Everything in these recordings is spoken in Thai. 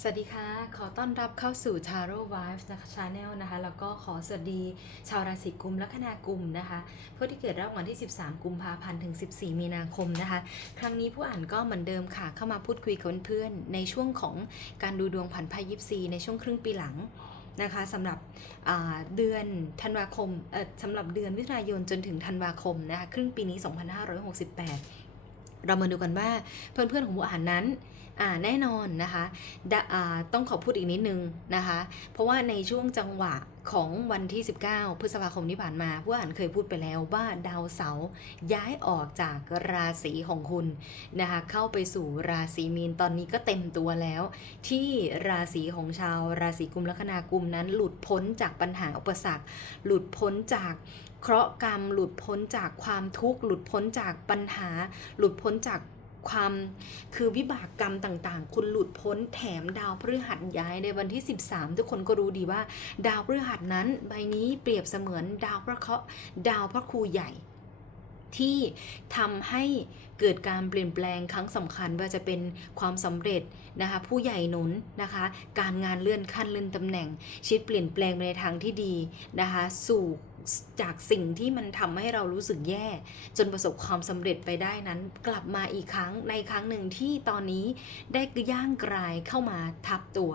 สวัสดีค่ะ ขอต้อนรับเข้าสู่ Tarot Vibes นะคะ Channel นะคะ แล้วก็ขอสวัสดีชาวราศีกุมและคณากุมนะคะผู้ที่เกิดระหว่างที่ 13 กุมภาพันธ์ถึง 14 มีนาคมนะคะ ครั้งนี้ผู้อ่านก็เหมือนเดิมค่ะ เข้ามาพูดคุยกับเพื่อนในช่วงของการดูดวงผันไพ่ยิปซีในช่วงครึ่งปีหลังนะคะสำหรับเดือนธันวาคมสำหรับเดือนมิถุนายนจนถึงธันวาคมนะคะครึ่งปีนี้ 2568 เรามาดูกันว่าเพื่อนๆของผู้อ่านนั้น แน่นอนนะคะะต้องขอพูดอีกนิดนึงนะคะ เพราะว่าในช่วงจังหวะของวันที่ 19 พฤษภาคมที่ผ่านมาผู้อ่านเคยพูดไปแล้วว่าดาวเสาร์ย้ายออกจากราศีของคุณนะคะเข้าไปสู่ราศีมีนตอนนี้ก็เต็มตัวแล้ว ที่ราศีของชาวราศีกุมลัคนากุมนั้น หลุดพ้นจากปัญหาอุปสรรค หลุดพ้นจากเคราะห์กรรม หลุดพ้นจากความทุกข์หลุดพ้นจากปัญหา หลุดพ้นจาก ความคือวิบากกรรมต่างๆ คุณหลุดพ้นแถมดาวพฤหัสย้ายในวันที่ 13 ทุกคนก็รู้ดีว่า ดาวพฤหัสนั้นใบนี้เปรียบเสมือนดาวพระเคราะห์ดาวพระครูใหญ่ที่ทำให้เกิดการเปลี่ยนแปลงครั้งสำคัญว่าจะเป็นความสำเร็จนะคะผู้ใหญ่หนุนนะคะ การงานเลื่อนขั้นเลื่อนตำแหน่งชีวิตเปลี่ยนแปลงไปในทางที่ดีนะคะสู่ จากสิ่งที่มันทำให้เรารู้สึกแย่ จนประสบความสำเร็จไปได้นั้น กลับมาอีกครั้งในครั้งหนึ่งที่ตอนนี้ได้ย่างกรายเข้ามาทับตัว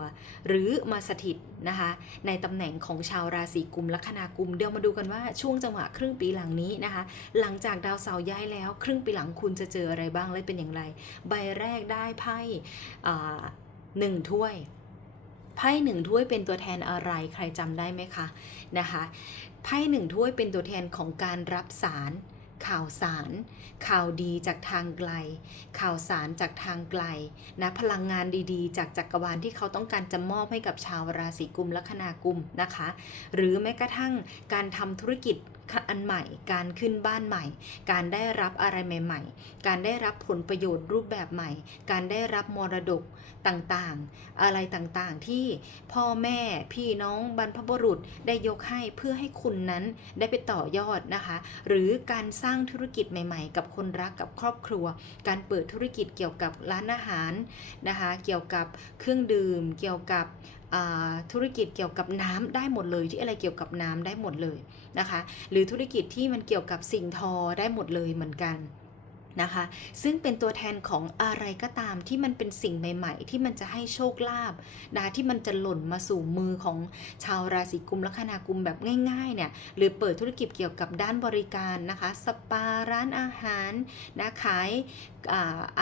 หรือมาสถิตนะคะ ในตำแหน่งของชาวราศีกุมลัคนากุมเดี๋ยวมาดูกันว่าช่วงจังหวะครึ่งปีหลังนี้นะคะ หลังจากดาวเสาร์ย้ายแล้วครึ่งปีหลังคุณจะเจออะไรบ้างและเป็นอย่างไร ใบแรกได้ไพ่หนึ่งถ้วย ไพ่หนึ่งถ้วยเป็นตัวแทนอะไรใครจำได้ไหมคะนะคะไพ่หนึ่งถ้วยเป็นตัวแทนของการรับสารข่าวสาร ข่าวดีจากทางไกล ข่าวสารจากทางไกลนะพลังงานดีๆ จากจักรวาลที่เขาต้องการจะมอบให้กับชาวราศีกุมละคนากุมนะคะ หรือแม้กระทั่งการทำธุรกิจ อันใหม่ การขึ้นบ้านใหม่ การได้รับอะไรใหม่ ๆ การได้รับผลประโยชน์รูปแบบใหม่ การได้รับมรดกต่างๆ อะไรต่างๆ ที่พ่อแม่พี่น้องบรรพบุรุษได้ยกให้เพื่อให้คุณนั้นได้ไปต่อยอดนะคะ หรือการสร้างธุรกิจใหม่ ๆ กับคนรักกับครอบครัว การเปิดธุรกิจเกี่ยวกับร้านอาหารนะคะ เกี่ยวกับเครื่องดื่ม เกี่ยวกับธุรกิจเกี่ยวกับน้ำได้หมดเลยที่อะไรเกี่ยวกับน้ำได้หมดเลย นะคะ หรือธุรกิจที่มันเกี่ยวกับสิ่งทอได้หมดเลยเหมือนกันนะคะซึ่งเป็นตัวแทนของอะไรก็ตามที่มันเป็นสิ่งใหม่ ๆ ที่มันจะให้โชคลาภนะที่มันจะหล่นมาสู่มือของชาวราศีกุมลัคนากุมแบบง่ายๆเนี่ยหรือเปิดธุรกิจเกี่ยวกับด้านบริการนะคะสปาร้านอาหารนะขาย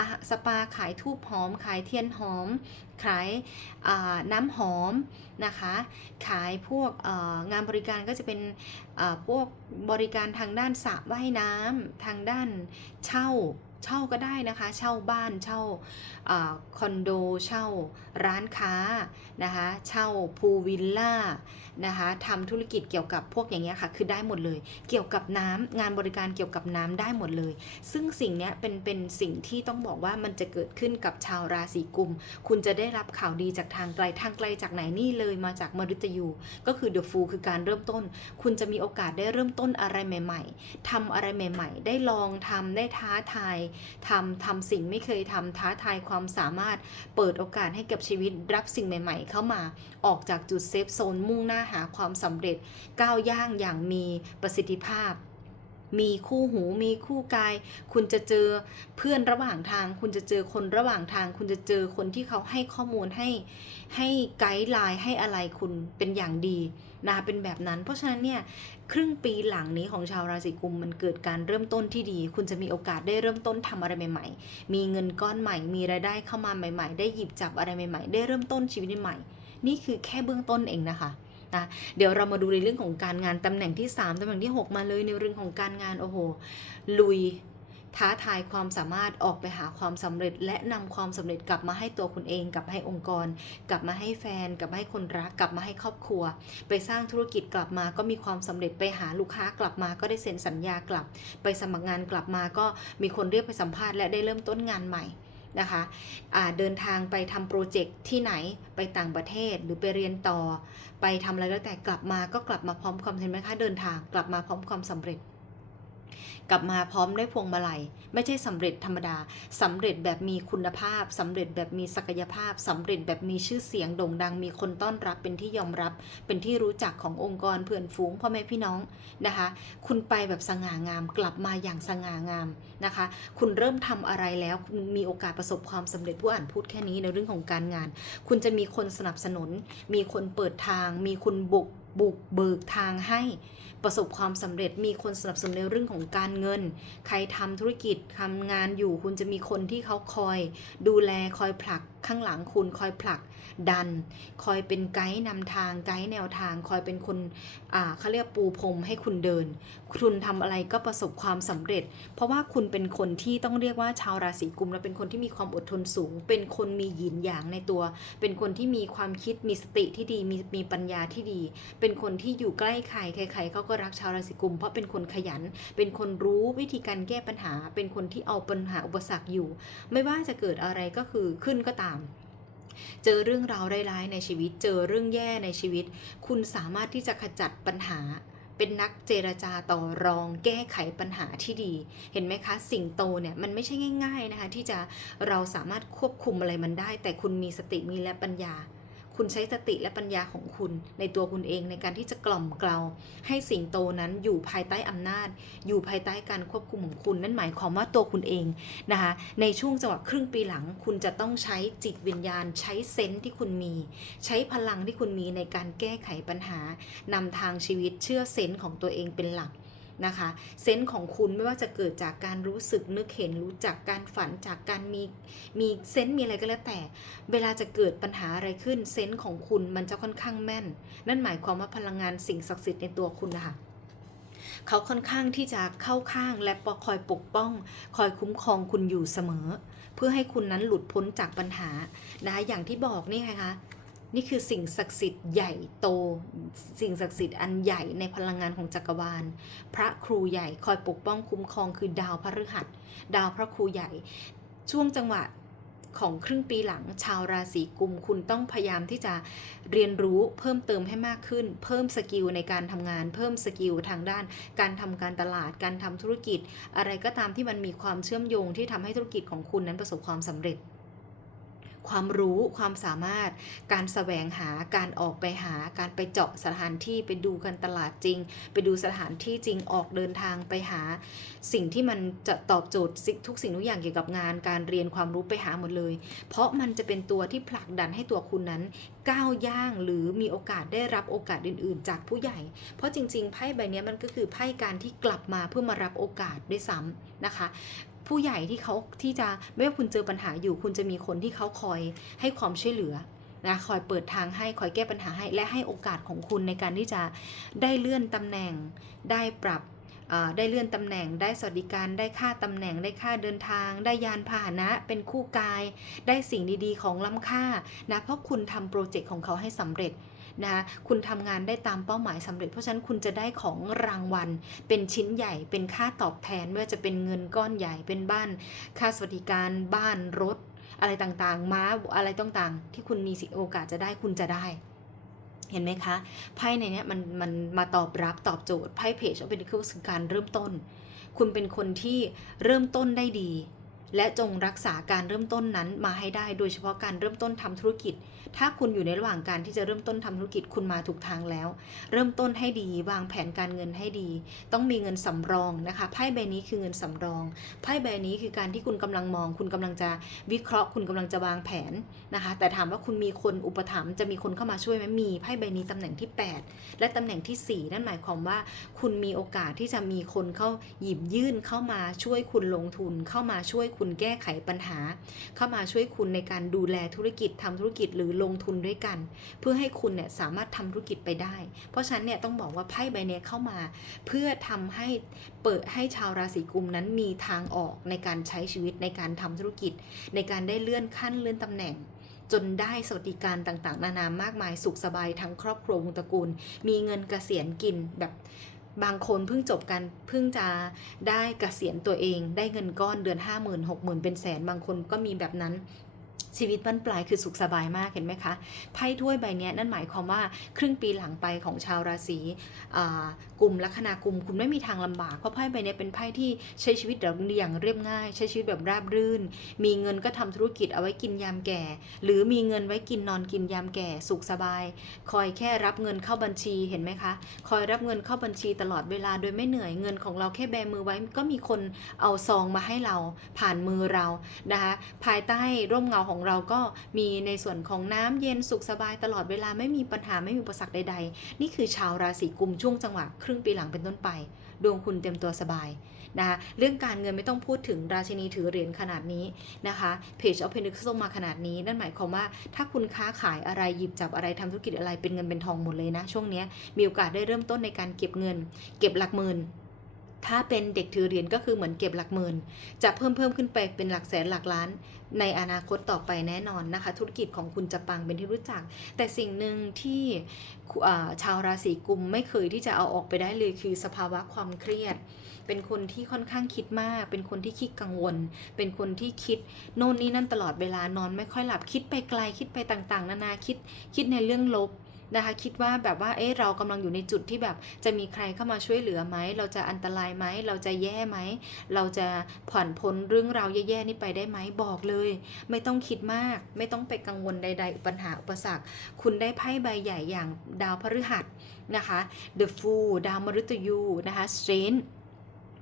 าสปาขายทูบหอม ขายเทียนหอม ขายาน้ำหอมนะคะ ขายพวกงานบริการก็จะเป็น พวกบริการทางด้านสระว่ายน้ำทางด้านเช่า เช่าก็ได้นะคะ เช่าบ้านเช่าอคอนโด เช่าร้านค้านะคะเช่าพูลวิลล่านะคะทำธุรกิจเกี่ยวกับพวกอย่างเงี้ยค่ะคือได้หมดเลย เกี่ยวกับน้ำงานบริการเกี่ยวกับน้ำได้หมดเลย ซึ่งสิ่งเนี้ยเป็นเป็นสิ่งที่ต้องบอกว่ามันจะเกิดขึ้นกับชาวราศีกุม คุณจะได้รับข่าวดีจากทางไกลทางไกลจากไหนนี่เลยมาจากมฤตยู ก็คือ The Fool คือการเริ่มต้น คุณจะมีโอกาสได้เริ่มต้นอะไรใหม่ ๆทำอะไรใหม่ ๆ ได้ลองทำได้ท้าทายทำทำสิ่งไม่เคยทำท้าทายความสามารถเปิดโอกาสให้กับชีวิตรับสิ่งใหม่ ๆ เข้ามาออกจากจุดเซฟโซนมุ่งหน้าหาความสำเร็จก้าวย่างอย่างมีประสิทธิภาพมีคู่หูมีคู่กาย คุณจะเจอเพื่อนระหว่างทาง คุณจะเจอคนระหว่างทาง คุณจะเจอคนที่เขาให้ข้อมูลให้ ให้ไกด์ไลน์ให้อะไรคุณเป็นอย่างดี นะเป็นแบบนั้น เพราะฉะนั้นเนี่ยครึ่งปีหลังนี้ของชาวราศีกุมมันเกิดการเริ่มต้นที่ดี คุณจะมีโอกาสได้เริ่มต้นทำอะไรใหม่ ๆ มีเงินก้อนใหม่ มีรายได้เข้ามาใหม่ ๆ ได้หยิบจับอะไรใหม่ ๆ ได้เริ่มต้นชีวิตใหม่ นี่คือแค่เบื้องต้นเองนะคะนะเดี๋ยวเรามาดูในเรื่องของการงานตำแหน่งที่ 3ตำแหน่งที่ 6 มาเลยในเรื่องของการงานโอ้โหลุย ท้าทายความสามารถออกไปหาความสำเร็จ และนำความสำเร็จกลับมาให้ตัวคุณเองกลับมาให้องค์กร กลับมาให้แฟน กลับมาให้คนรักกลับมาให้ครอบครัว ไปสร้างธุรกิจกลับมาก็มีความสำเร็จไปหาลูกค้ากลับมาก็ได้เซ็นสัญญากลับ ไปสมัครงานกลับมาก็มีคนเรียกไปสัมภาษณ์และได้เริ่มต้นงานใหม่นะคะเดินทางไปทำโปรเจกต์ที่ไหนไปต่างประเทศหรือไปเรียนต่อ ไปทำอะไรแล้วแต่กลับมาก็กลับมาพร้อมความเห็นไหมคะเดินทางกลับมาพร้อมความสำเร็จ กลับมาพร้อมด้วยพวงมาลัย ไม่ใช่สำเร็จธรรมดาสำเร็จแบบมีคุณภาพสำเร็จแบบมีศักยภาพสำเร็จแบบมีชื่อเสียงโด่งดัง มีคนต้อนรับเป็นที่ยอมรับ เป็นที่รู้จักขององค์กรเพื่อนฝูงพ่อแม่พี่น้องนะคะ คุณไปแบบสง่างามกลับมาอย่างสง่างามนะคะ คุณเริ่มทำอะไรแล้วคุณมีโอกาสประสบความสำเร็จผู้อ่านพูดแค่นี้ในเรื่องของการงาน คุณจะมีคนสนับสนุน มีคนเปิดทาง มีคนบุกบุกเบิกทางให้ประสบความสำเร็จมีคนสนับสนุนในเรื่องของการเงิน ใครทำธุรกิจทำงานอยู่ คุณจะมีคนที่เขาคอย ดูแลคอยผลัก ข้างหลังคุณคอยผลักดัน คอยเป็นไกด์นำทางไกด์แนวทาง คอยเป็นคนอ่าเขาเรียกปูพรมให้คุณเดิน คุณทำอะไรก็ประสบความสำเร็จ เพราะว่าคุณเป็นคนที่ต้องเรียกว่าชาวราศีกุมและเป็นคนที่มีความอดทนสูง เป็นคนมีหยินหยางในตัว เป็นคนที่มีความคิดมีสติที่ดีมีมีปัญญาที่ดี เป็นคนที่อยู่ใกล้ใครใครๆเขาก็รักชาวราศีกุม เพราะเป็นคนขยัน เป็นคนรู้วิธีการแก้ปัญหา เป็นคนที่เอาปัญหาอุปสรรคอยู่ ไม่ว่าจะเกิดอะไรก็คือขึ้นก็ตามเจอเรื่องราวร้ายๆในชีวิต เจอเรื่องแย่ในชีวิต คุณสามารถที่จะขจัดปัญหา เป็นนักเจรจาต่อรอง แก้ไขปัญหาที่ดี เห็นไหมคะ สิ่งโตเนี่ยมันไม่ใช่ง่าย ๆนะคะ ที่จะเราสามารถควบคุมอะไรมันได้ แต่คุณมีสติมีและปัญญา คุณใช้สติและปัญญาของคุณในตัวคุณเองในการที่จะกล่อมเกลาให้สิ่งโตนั้นอยู่ภายใต้อำนาจ อยู่ภายใต้การควบคุมของคุณ นั่นหมายความว่าตัวคุณเองนะคะในช่วงจังหวะครึ่งปีหลัง คุณจะต้องใช้จิตวิญญาณ ใช้เซนส์ที่คุณมี ใช้พลังที่คุณมีในการแก้ไขปัญหานำทางชีวิตเชื่อเซนส์ของตัวเองเป็นหลัก นะคะเซนส์ของคุณไม่ว่าจะเกิดจากการรู้สึกนึกเห็นรู้จักการฝันจากการมีมีเซนส์มีอะไรก็แล้วแต่ เวลาจะเกิดปัญหาอะไรขึ้นเซนส์ของคุณมันจะค่อนข้างแม่น นั่นหมายความว่าพลังงานสิ่งศักดิ์สิทธิ์ในตัวคุณนะคะเขาค่อนข้างที่จะเข้าข้างและคอยปกป้อง คอยคุ้มครองคุณอยู่เสมอ เพื่อให้คุณนั้นหลุดพ้นจากปัญหานะคะอย่างที่บอกนี่ไงคะ นี่คือสิ่งศักดิ์สิทธิ์ใหญ่โต สิ่งศักดิ์สิทธิ์อันใหญ่ในพลังงานของจักรวาล พระครูใหญ่คอยปกป้องคุ้มครองคือดาวพฤหัส ดาวพระครูใหญ่ ช่วงจังหวะของครึ่งปีหลังชาวราศีกุมคุณต้องพยายามที่จะเรียนรู้เพิ่มเติมให้มากขึ้น เพิ่มสกิลในการทำงาน เพิ่มสกิลทางด้าน การทำการตลาด การทำธุรกิจ อะไรก็ตามที่มันมีความเชื่อมโยงที่ทำให้ธุรกิจของคุณนั้นประสบความสำเร็จ ความรู้ความสามารถ การแสวงหาการออกไปหา การไปเจาะสถานที่ไปดูกันตลาดจริง ไปดูสถานที่จริงออกเดินทางไปหา สิ่งที่มันจะตอบโจทย์ทุกสิ่งทุกอย่างเกี่ยวกับงาน การเรียนความรู้ไปหาหมดเลย เพราะมันจะเป็นตัวที่ผลักดันให้ตัวคุณนั้นก้าวย่างหรือมีโอกาสได้รับโอกาสอื่น ๆ จากผู้ใหญ่ เพราะจริง ๆ ไพ่ใบนี้มันก็คือไพ่การที่กลับมาเพื่อมารับโอกาสด้วยซ้ำนะคะ ผู้ใหญ่ที่เขาที่จะไม่ว่าคุณเจอปัญหาอยู่ คุณจะมีคนที่เขาคอยให้ความช่วยเหลือนะคอยเปิดทางให้คอยแก้ปัญหาให้ และให้โอกาสของคุณในการที่จะได้เลื่อนตำแหน่งได้ปรับได้เลื่อนตำแหน่ง ได้สวัสดิการ ได้ค่าตำแหน่ง ได้ค่าเดินทาง ได้ยานพาหนะ เป็นคู่กาย ได้สิ่งดีๆ ของล้ำค่านะ เพราะคุณทำโปรเจกต์ของเขาให้สำเร็จ นะคุณทำงานได้ตามเป้าหมายสำเร็จ เพราะฉะนั้นคุณจะได้ของรางวัล เป็นชิ้นใหญ่เป็นค่าตอบแทนไม่ว่าจะเป็นเงินก้อนใหญ่เป็นบ้าน ค่าสวัสดิการบ้านรถ อะไรต่างๆ ม้าอะไรต่างๆ ที่คุณมีโอกาสจะได้คุณจะได้เห็นไหมคะไพ่ในนี้มันมันมาตอบรับตอบโจทย์ไพ่เพจเป็นคือการเริ่มต้น คุณเป็นคนที่เริ่มต้นได้ดี และจงรักษาการเริ่มต้นนั้นมาให้ได้ โดยเฉพาะการเริ่มต้นทำธุรกิจ ถ้าคุณอยู่ในระหว่างการที่จะเริ่มต้นทำธุรกิจคุณมาถูกทางแล้ว เริ่มต้นให้ดี วางแผนการเงินให้ดี ต้องมีเงินสำรองนะคะไพ่ใบนี้คือเงินสำรองไพ่ใบนี้คือการที่คุณกำลังมอง คุณกำลังจะวิเคราะห์คุณกำลังจะวางแผนนะคะ แต่ถามว่าคุณมีคนอุปถัมภ์จะมีคนเข้ามาช่วยไหมมีไพ่ใบนี้ตำแหน่งที่ 8 และตำแหน่งที่ 4 นั่นหมายความว่า คุณมีโอกาสที่จะมีคนเข้าหยิบยื่นเข้ามาช่วยคุณลงทุน เข้ามาช่วยคุณแก้ไขปัญหา เข้ามาช่วยคุณในการดูแลธุรกิจทำธุรกิจหรือลงทุนด้วยกัน เพื่อให้คุณเนี่ยสามารถทำธุรกิจไปได้ เพราะฉะนั้นเนี่ยต้องบอกว่าไพ่ใบเนี้ยเข้ามา เพื่อทำให้เปิดให้ชาวราศีกุมนั้นมีทางออกในการใช้ชีวิตในการทำธุรกิจ ในการได้เลื่อนขั้นเลื่อนตำแหน่งจนได้สวัสดิการต่างๆ นานามากมายสุขสบายทั้งครอบครัววงตระกูล มีเงินเกษียณกินแบบบางคนเพิ่งจบกันเพิ่งจะได้เกษียณตัวเอง ได้เงินก้อนเดือน 5 0,000 6 0,000 เป็นแสน บางคนก็มีแบบนั้น ชีวิตบ้นปลายคือสุขสบายมากเห็นไหมคะไพ่ถ้วยใบนี้นั่นหมายความว่าครึ่งปีหลังไปของชาวราศีอ่ากลุ่มลัคนากลุ่มคุณไม่มีทางลำบากเพราะไพ่ใบนี้เป็นไพ่ที่ใช้ชีวิตแบบอย่างเรียบง่าย ใช้ชีวิตแบบราบรื่น มีเงินก็ทำธุรกิจเอาไว้กินยามแก่ หรือมีเงินไว้กินนอนกินยามแก่สุขสบาย คอยแค่รับเงินเข้าบัญชีเห็นไหมคะ คอยรับเงินเข้าบัญชีตลอดเวลาโดยไม่เหนื่อยเงินของเราแค่แบมือไว้ก็มีคนเอาซองมาให้เราผ่านมือเรานะคะภายใต้ร่มเงาของเราก็มีในส่วนของน้ำเย็นสุขสบายตลอดเวลาไม่มีปัญหาไม่มีอุปสรรคใด ๆ นี่คือชาวราศีกุมช่วงจังหวะครึ่งปีหลังเป็นต้นไป ดวงคุณเต็มตัวสบายนะคะเรื่องการเงินไม่ต้องพูดถึงราชินีถือเหรียญขนาดนี้นะคะเพจออฟเพนิกมาขนาดนี้ นั่นหมายความว่าถ้าคุณค้าขายอะไรหยิบจับอะไรทำธุรกิจอะไรเป็นเงินเป็นทองหมดเลยนะ ช่วงนี้มีโอกาสได้เริ่มต้นในการเก็บเงิน เก็บหลักหมื่น ถ้าเป็นเด็กถือเหรียญก็คือเหมือนเก็บหลักหมื่น จะเพิ่มเพิ่มขึ้นไปเป็นหลักแสนหลักล้าน ในอนาคตต่อไปแน่นอนนะคะ ธุรกิจของคุณจะปังเป็นที่รู้จัก แต่สิ่งหนึ่งที่ชาวราศีกุมไม่เคยที่จะเอาออกไปได้เลยคือสภาวะความเครียด เป็นคนที่ค่อนข้างคิดมาก เป็นคนที่คิดกังวล เป็นคนที่คิดโน่นนี่นั่นตลอดเวลานอนไม่ค่อยหลับคิดไปไกลคิดไปต่างๆ นานาคิดคิดในเรื่องลบ นะคะคิดว่าแบบว่าเอ๊ะเรากำลังอยู่ในจุดที่แบบจะมีใครเข้ามาช่วยเหลือไหม เราจะอันตรายไหม เราจะแย่ไหม เราจะผ่อนพ้นเรื่องราวแย่ๆนี้ไปได้ไหมบอกเลย ไม่ต้องคิดมาก ไม่ต้องไปกังวลใด ๆ ปัญหาอุปสรรค คุณได้ไพ่ใบใหญ่อย่างดาวพฤหัสนะคะ The Fool ดาวมฤตยูนะคะ Strength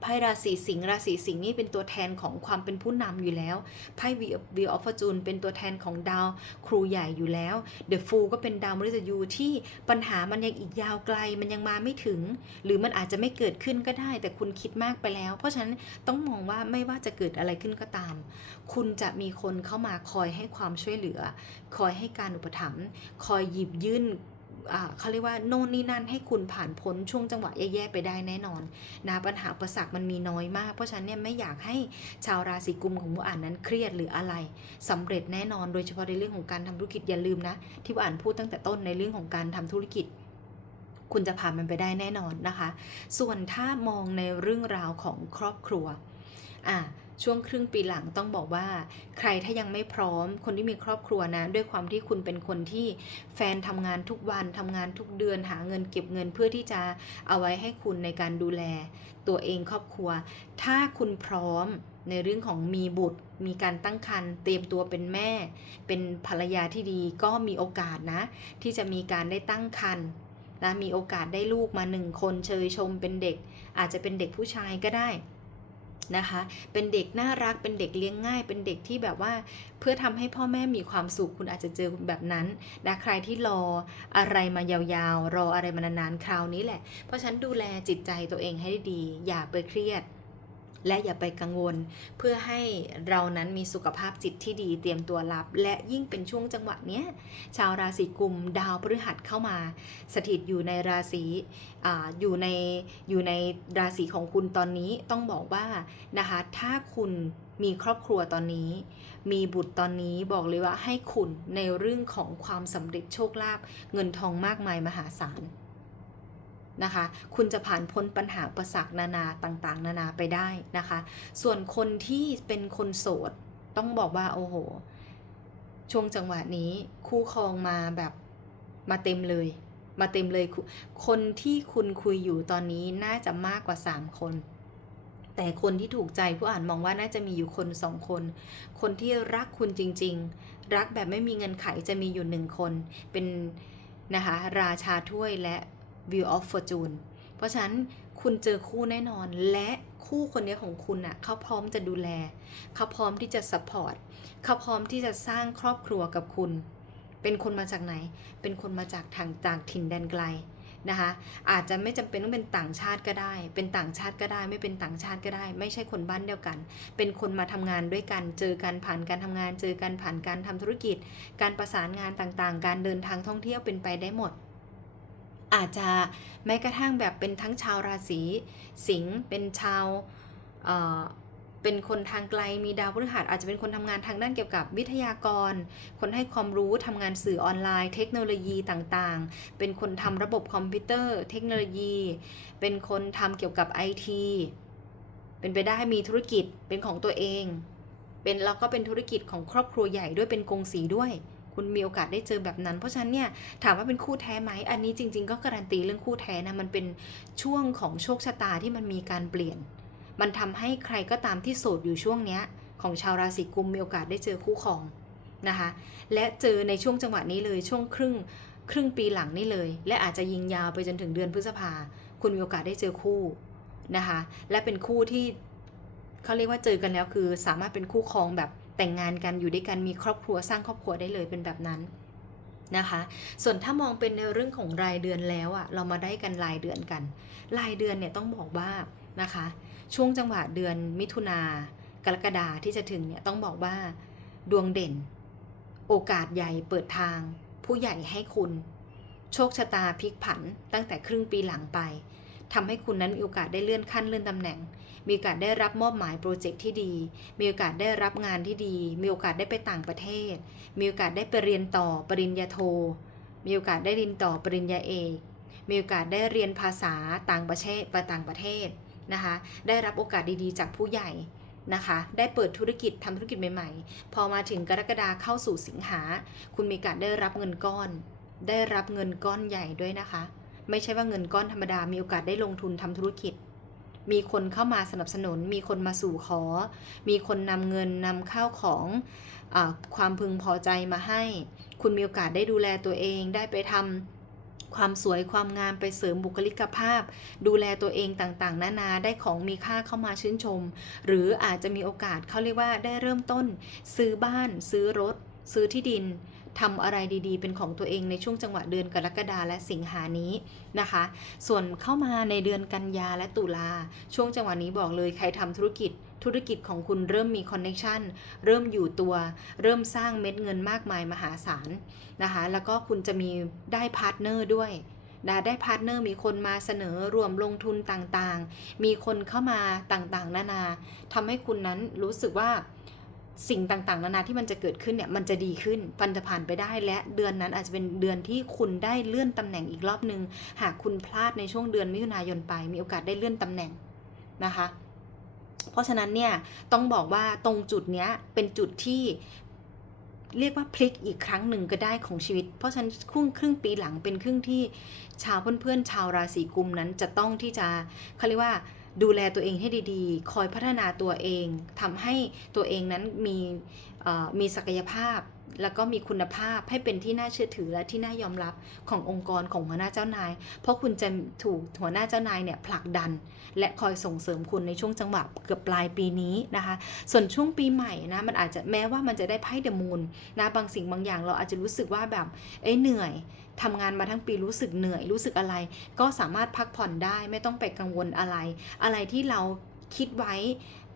พ่ราศีสิงห์ราศีสิงห์นี่เป็นตัวแทนของความเป็นผู้นำอยู่แล้ว ไพ่วีวีออฟฟอร์จูนเป็นตัวแทนของดาวครูใหญ่อยู่แล้ว เดอะฟูก็เป็นดาวมฤตยูที่ปัญหามันยังอีกยาวไกลมันยังมาไม่ถึง หรือมันอาจจะไม่เกิดขึ้นก็ได้ แต่คุณคิดมากไปแล้ว เพราะฉะนั้นต้องมองว่าไม่ว่าจะเกิดอะไรขึ้นก็ตาม คุณจะมีคนเข้ามาคอยให้ความช่วยเหลือ คอยให้การอุปถัมภ์คอยหยิบยื่น เขาเรียกว่าโน่นนี่นั่นให้คุณผ่านพ้นช่วงจังหวะแย่ๆไปได้แน่นอนนะปัญหาอุปสรรคมันมีน้อยมาก เพราะฉะนั้นเนี่ยไม่อยากให้ชาวราศีกุมของผู้อ่านนั้นเครียดหรืออะไรสำเร็จแน่นอนโดยเฉพาะในเรื่องของการทำธุรกิจอย่าลืมนะ ที่ผู้อ่านพูดตั้งแต่ต้นในเรื่องของการทำธุรกิจคุณจะผ่านมันไปได้แน่นอนนะคะ ส่วนถ้ามองในเรื่องราวของครอบครัว อะ ช่วงครึ่งปีหลังต้องบอกว่า ใครถ้ายังไม่พร้อม คนที่มีครอบครัวนะ ด้วยความที่คุณเป็นคนที่แฟนทำงานทุกวันทำงานทุกเดือนหาเงินเก็บเงินเพื่อที่จะเอาไว้ให้คุณในการดูแล ตัวเองครอบครัว ถ้าคุณพร้อมในเรื่องของมีบุตร มีการตั้งครรภ์เตรียมตัวเป็นแม่ เป็นภรรยาที่ดีก็มีโอกาสนะ ที่จะมีการได้ตั้งครรภ์นะมีโอกาสได้ลูกมาหนึ่งคนเชยชมเป็นเด็ก อาจจะเป็นเด็กผู้ชายก็ได้ นะคะ เป็นเด็กน่ารัก เป็นเด็กเลี้ยงง่าย เป็นเด็กที่แบบว่าเพื่อทำให้พ่อแม่มีความสุขคุณอาจจะเจอแบบนั้นนะใครที่รออะไรมายาวๆ รออะไรมานานๆคราวนี้แหละ เพราะฉันดูแลจิตใจตัวเองให้ดี อย่าไปเครียด และอย่าไปกังวล เพื่อให้เรานั้นมีสุขภาพจิตที่ดีเตรียมตัวรับ และยิ่งเป็นช่วงจังหวะเนี้ยชาวราศีกุมดาวพฤหัสเข้ามา สถิตอยู่ในราศีออยู่ในอยู่ในราศีของคุณตอนนี้ต้องบอกว่านะคะถ้าคุณมีครอบครัวตอนนี้ มีบุตรตอนนี้บอกเลยว่าให้คุณในเรื่องของความสำเร็จโชคลาภเงินทองมากมายมหาศาล นะคะ คุณจะผ่านพ้นปัญหาอุปสรรคนานาต่างๆ นานาไปได้นะคะ ส่วนคนที่เป็นคนโสด ต้องบอกว่าโอ้โห ช่วงจังหวะนี้คู่ครองมาแบบมาเต็มเลย มาเต็มเลยคุคนที่คุณคุยอยู่ตอนนี้น่าจะมากกว่า 3 คน แต่คนที่ถูกใจผู้อ่านมองว่าน่าจะมีอยู่คนสองคน คนที่รักคุณจริง ๆ รักแบบไม่มีเงินไขจะมีอยู่หนึ่งคน เป็นนะคะราชาถ้วยและ View of Fortune เพราะฉะนั้นคุณเจอคู่แน่นอนและคู่คนนี้ของคุณอะเขาพร้อมจะดูแล เขาพร้อมที่จะ support เขาพร้อมที่จะสร้างครอบครัวกับคุณ เป็นคนมาจากไหน เป็นคนมาจากทางจากถิ่นแดนไกลนะคะอาจจะไม่จำเป็นต้องเป็นต่างชาติก็ได้ เป็นต่างชาติก็ได้ ไม่เป็นต่างชาติก็ได้ ไม่ใช่คนบ้านเดียวกัน เป็นคนมาทำงานด้วยกัน เจอกันผ่านการทำงาน เจอกันผ่านการทำธุรกิจ การประสานงานต่างๆ การเดินทางท่องเที่ยวเป็นไปได้หมด อาจจะแม้กระทั่งแบบเป็นทั้งชาวราศีสิงห์เป็นชาวเออเป็นคนทางไกลมีดาวพฤหัสอาจจะเป็นคนทำงานทางด้านเกี่ยวกับวิทยากร คนให้ความรู้ทำงานสื่อออนไลน์ เทคโนโลยีต่างๆ เป็นคนทำระบบคอมพิวเตอร์ เทคโนโลยี เป็นคนทำเกี่ยวกับไอทีเป็นไปได้มีธุรกิจเป็นของตัวเอง เป็นแล้วก็เป็นธุรกิจของครอบครัวใหญ่ด้วยเป็นกงสีด้วย คุณมีโอกาสได้เจอแบบนั้น เพราะฉะนั้นเนี่ยถามว่าเป็นคู่แท้ไหมอันนี้จริง ๆ ก็การันตีเรื่องคู่แท้นะมันเป็นช่วงของโชคชะตาที่มันมีการเปลี่ยน มันทำให้ใครก็ตามที่โสดอยู่ช่วงเนี้ยของชาวราศีกุมมีโอกาสได้เจอคู่ครองนะคะและเจอในช่วงจังหวะนี้เลยช่วงครึ่งครึ่งปีหลังนี่เลย และอาจจะยิงยาวไปจนถึงเดือนพฤษภาคุณมีโอกาสได้เจอคู่นะคะและเป็นคู่ที่เขาเรียกว่าเจอกันแล้วคือสามารถเป็นคู่ครองแบบ แต่งงานกันอยู่ด้วยกันมีครอบครัวสร้างครอบครัวได้เลยเป็นแบบนั้นนะคะ ส่วนถ้ามองเป็นในเรื่องของรายเดือนแล้วอะเรามาได้กันรายเดือนกัน รายเดือนเนี่ยต้องบอกว่านะคะ ช่วงจังหวะเดือนมิถุนากรกฎาที่จะถึงเนี่ยต้องบอกว่าดวงเด่น โอกาสใหญ่เปิดทาง ผู้ใหญ่ให้คุณ โชคชะตาพลิกผันตั้งแต่ครึ่งปีหลังไปทำให้คุณนั้นมีโอกาสได้เลื่อนขั้นเลื่อนตำแหน่ง มีโอกาสได้รับมอบหมายโปรเจกต์ที่ดี มีโอกาสได้รับงานที่ดี มีโอกาสได้ไปต่างประเทศ มีโอกาสได้ไปเรียนต่อปริญญาโท มีโอกาสได้เรียนต่อปริญญาเอก มีโอกาสได้เรียนภาษาต่างประเทศไปต่างประเทศนะคะ ได้รับโอกาสดีๆ จากผู้ใหญ่นะคะ ได้เปิดธุรกิจทำธุรกิจใหม่ๆ พอมาถึงกรกฎาเข้าสู่สิงหา คุณมีโอกาสได้รับเงินก้อน ได้รับเงินก้อนใหญ่ด้วยนะคะ ไม่ใช่ว่าเงินก้อนธรรมดา มีโอกาสได้ลงทุนทำธุรกิจ มีคนเข้ามาสนับสนุน มีคนมาสู่ขอ มีคนนำเงินนำข้าวของอความพึงพอใจมาให้ คุณมีโอกาสได้ดูแลตัวเองได้ไปทำความสวยความงามไปเสริมบุคลิกภาพ ดูแลตัวเองต่างๆ นานาได้ของมีค่าเข้ามาชื่นชม หรืออาจจะมีโอกาสเขาเรียกว่าได้เริ่มต้น ซื้อบ้าน ซื้อรถ ซื้อที่ดิน ทำอะไรดีๆ เป็นของตัวเองในช่วงจังหวะเดือนกรกฎาและสิงหานี้นะคะ ส่วนเข้ามาในเดือนกันยาและตุลาช่วงจังหวะนี้บอกเลยใครทำธุรกิจธุรกิจของคุณเริ่มมีคอนเน t ชันเริ่มอยู่ตัว เริ่มสร้างเม็ดเงินมากมายมหาศาลนะคะ แล้วก็คุณจะมีได้พาร์ทเนอร์ด้วยนะได้พาร์ทเนอร์มีคนมาเสนอรวมลงทุนต่างๆ มีคนเข้ามาต่างๆ นานาทำให้คุณนั้นรู้สึกว่า สิ่งต่างๆ นานาที่มันจะเกิดขึ้นเนี่ยมันจะดีขึ้นมันจะผ่านไปได้และเดือนนั้นอาจจะเป็นเดือนที่คุณได้เลื่อนตำแหน่งอีกรอบหนึ่งหากคุณพลาดในช่วงเดือนมิถุนายนไป มีโอกาสได้เลื่อนตำแหน่งนะคะ เพราะฉะนั้นเนี่ยต้องบอกว่าตรงจุดเนี้ยเป็นจุดที่เรียกว่าพลิกอีกครั้งหนึ่งก็ได้ของชีวิต เพราะฉะนั้นครึ่งครึ่งปีหลังเป็นครึ่งที่ชาวเพื่อนๆชาวราศีกุมนั้นจะต้องที่จะเขาเรียกว่า ดูแลตัวเองให้ดีๆ คอยพัฒนาตัวเองทำให้ตัวเองนั้นมีมีศักยภาพ แล้วก็มีคุณภาพให้เป็นที่น่าเชื่อถือและที่น่ายอมรับขององค์กรของหัวหน้าเจ้านาย เพราะคุณจะถูกหัวหน้าเจ้านายเนี่ยผลักดัน และคอยส่งเสริมคุณในช่วงจังหวะเกือบปลายปีนี้นะคะ ส่วนช่วงปีใหม่นะมันอาจจะแม้ว่ามันจะได้ไพ่เดอะมูนนะบางสิ่งบางอย่างเราอาจจะรู้สึกว่าแบบเอ้ยเหนื่อย ทำงานมาทั้งปีรู้สึกเหนื่อยรู้สึกอะไร ก็สามารถพักผ่อนได้ไม่ต้องไปกังวลอะไร อะไรที่เราคิดไว้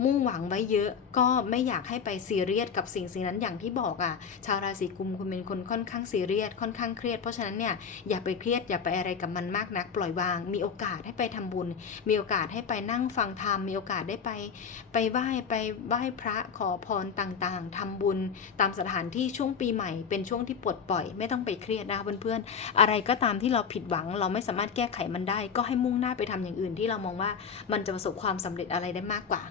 มุ่งหวังไว้เยอะก็ไม่อยากให้ไปซีเรียสกับสิ่งสิ่งนั้นอย่างที่บอกอะ่ะ ชาวราศีกุมคุณเป็นคนค่อนข้างซีเรียสค่อนข้างเครียด เพราะฉะนั้นเนี่ยอย่าไปเครียดอย่าไปอะไรกับมันมากนัก ปล่อยวาง มีโอกาสให้ไปทำบุญ มีโอกาสให้ไปนั่งฟังธรรมมีโอกาสได้ไป ไปไหว้ไปไหว้พระขอพรต่างๆทำบุญ ตามสถานที่ช่วงปีใหม่ เป็นช่วงที่ปลดปล่อย ไม่ต้องไปเครียดนะคะเพื่อนๆอะไรก็ตามที่เราผิดหวัง เราไม่สามารถแก้ไขมันได้ ก็ให้มุ่งหน้าไปทำอย่างอื่นที่เรามองว่ามันจะประสบความสำเร็จอะไรได้มากกว่า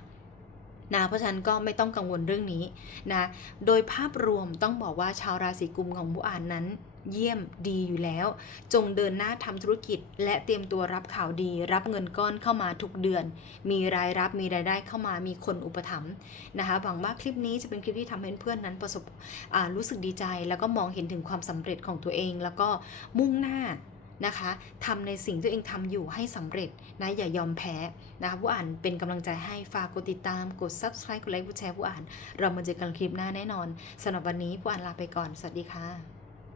นะเพราะฉะนั้นก็ไม่ต้องกังวลเรื่องนี้นะโดยภาพรวมต้องบอกว่าชาวราศีกุมของผู้อ่านนั้น เยี่ยมดีอยู่แล้ว จงเดินหน้าทำธุรกิจ และเตรียมตัวรับข่าวดี รับเงินก้อนเข้ามาทุกเดือน มีรายรับมีรายได้เข้ามามีคนอุปถัมภ์นะคะหวังว่าคลิปนี้จะเป็นคลิปที่ทำให้เพื่อนนั้นประสบรู้สึกดีใจ แล้วก็มองเห็นถึงความสำเร็จของตัวเอง แล้วก็มุ่งหน้า นะคะทำในสิ่งที่ตัวเองทำอยู่ให้สำเร็จนะอย่ายอมแพ้นะคะผู้อ่านเป็นกำลังใจให้ฝากกดติดตามกด subscribe กดไลค์กดแชร์ผู้อ่าน เรามาเจอกันคลิปหน้าแน่นอนสำหรับวันนี้ผู้อ่านลาไปก่อน สวัสดีค่ะ